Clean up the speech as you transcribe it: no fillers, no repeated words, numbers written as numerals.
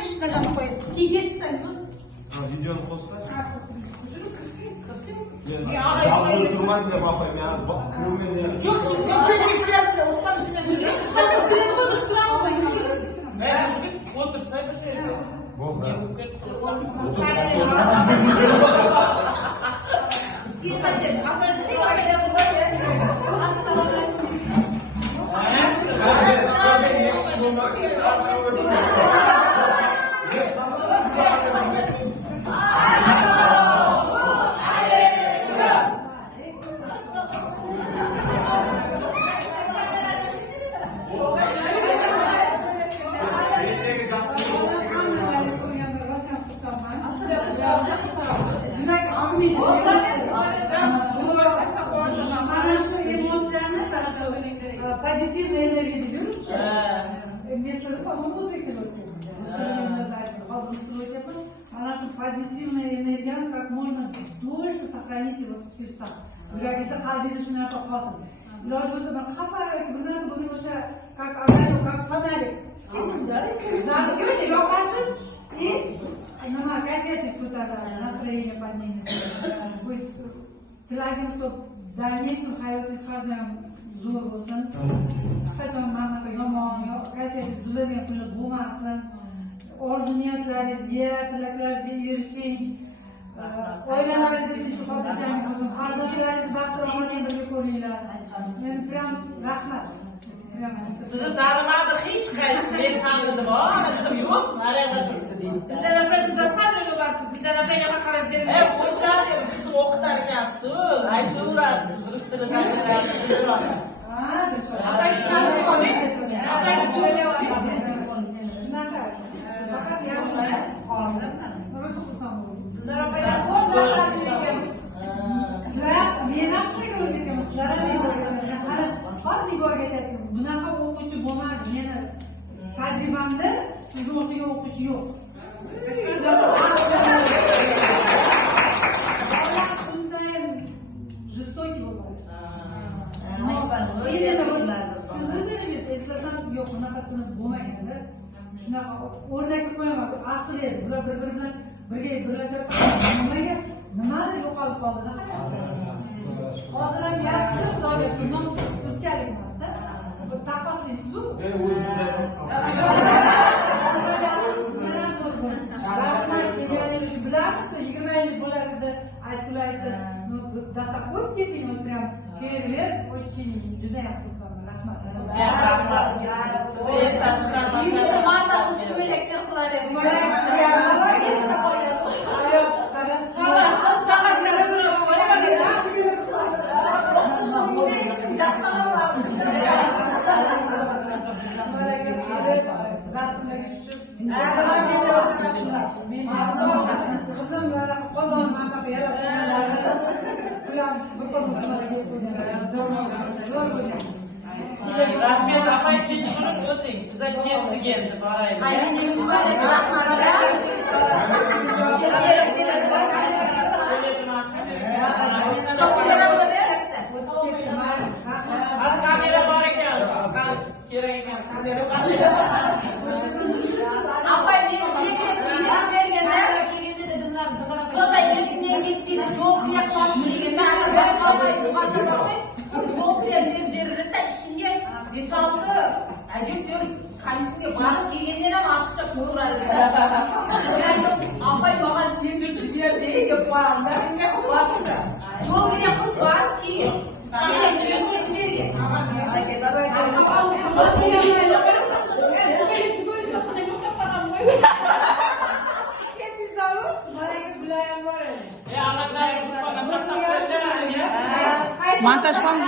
eshikni janib qo'yadi. Keyin ketsangiz. Videoni qo'ysa. Shuni kirsang. Zavqli turmasin deb qo'ymayman. Kirmayman. Yo'q, ko'zing bilyapti, o'spanishini ko'rib. Sizni bilan o'tirsa bir şey yo'q. Bo'ldi. Позитивная энергия берешь? Вместо по-моему, она же позитивная энергия как можно дольше сохранить его в сердцах. Говорится, qalbingiz shunaqa qolsin. Iloji bo'lsa bir xafa yoki bir narsa bo'lgan bo'lsa, как огонек, как фонарик. Зажгете, yoqasiz и nima kayfiyat ko'taradi, настроение поднимется. Пусть tilagim, чтобы в дальнейшем hayotingiz har doim zo'r bo'lsin. Hech qachon mana bunaqa yomon, kayfiyatingiz buzadigan kunlar bo'lmasin. Orzu niyatlaringizga, tilaklaringizga erishing. Oilalaringizga tinchlik xotirjamlik bo'lsin. Farzandlaringiz baxtli onaning birga ko'ringlar. Men prям rahmat. Sizni tanimadim hech qaysi. Men tanidim, onam yo'q, narada turibdi deydi. Bizlar opamiz boshqalarga boribmiz. Bizlar opamga qarab Ey, qo'shadi, qizni o'qitar ekansiz. Aytuvlar, siz rus tilida gapirasiz. Bunaqa o'quvchi bo'lmadi. Meni tajribamda sizga o'xshagan o'quvchi yo'q. Жестокий bo'ladi. Yo'q, bunaqasini bo'lmaganda shunaqa o'rnakka qo'yaman. Aql edi. Bular bir-biri bilan birga birlashib nimadir yo'qolib qoldi. Hozir ham yaxshi Xudoga shukr, sizchalik emasda. Bu tapaslisiz-ku. Bilasiz, 20 yil bo'lardi, aytib до такой степени вот прям фейерверк очень juda ham xursandman. Rahmat. Siz esdan chiqarmasiz. Ma'noda ushmelaklar qilar edim. Rahmet apay kechqurun o'ting. Biz ketdik endi boraylik. Qayningiz bor edi, rahmat. Az kamera bor ekan. Kerak ekan. Apay meni bekletib berganda soda esidan ketdi, jo'qiya qolib deganda agar boshqa apay qo'yib qo'y. Jo'qiya berdi-da ishingga risolni ajib komissiyaga borib kelgandan ham ortiqcha so'radi. Apay mаған sevdirdi yerda deb qo'yanda unga qo'ydi. Jo'qiya qilib borib keyin sen ketib bergan. Montaj ham